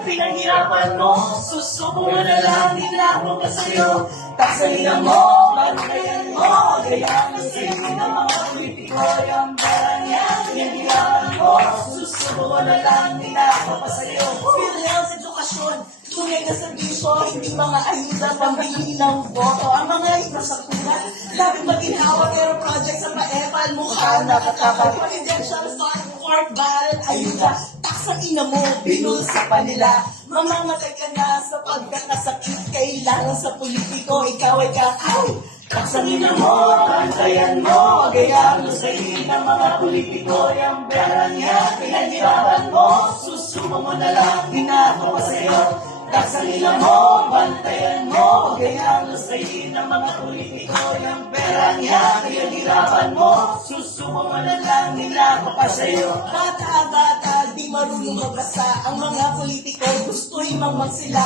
Pinaghirapan mo, susuko mo na lang, dinako ka sa'yo. Taksahin mo, bantayan mo, gayaan mo sa'yo ng mga politiko. Yung barang yan, pinaghirapan mo, susuko mo na lang, dinako ka sa'yo. PhilHealth edukasyon, tunay na serbisyo, hindi mga ayuda, pambili ng boto. Ang mga infrastruktura, labing maginhawa, pero project sa paepal, mukha nakatakot. Presidential fund, court barrel, ayuda, taksang ina mo, binulsa pa nila. Mamamatay ka na sa pagkakasakit, kailangan sa politiko, ikaw ay kakaw. Taksang ina mo, bantayan mo, gayaan mo sa ng mga politiko. Yung pera niya, pinaghirapan mo, susumo mo na lang, dinako pa sa'yo. Taksang ina mo, bantayan mo, gayaan mo sa ng mga politiko. Yung pera niya, pinaghirapan mo, susumo mo na lang, dinako pa sa'yo. Bata-bata, di marunong magbasa, ang mga politiko gusto himang sila.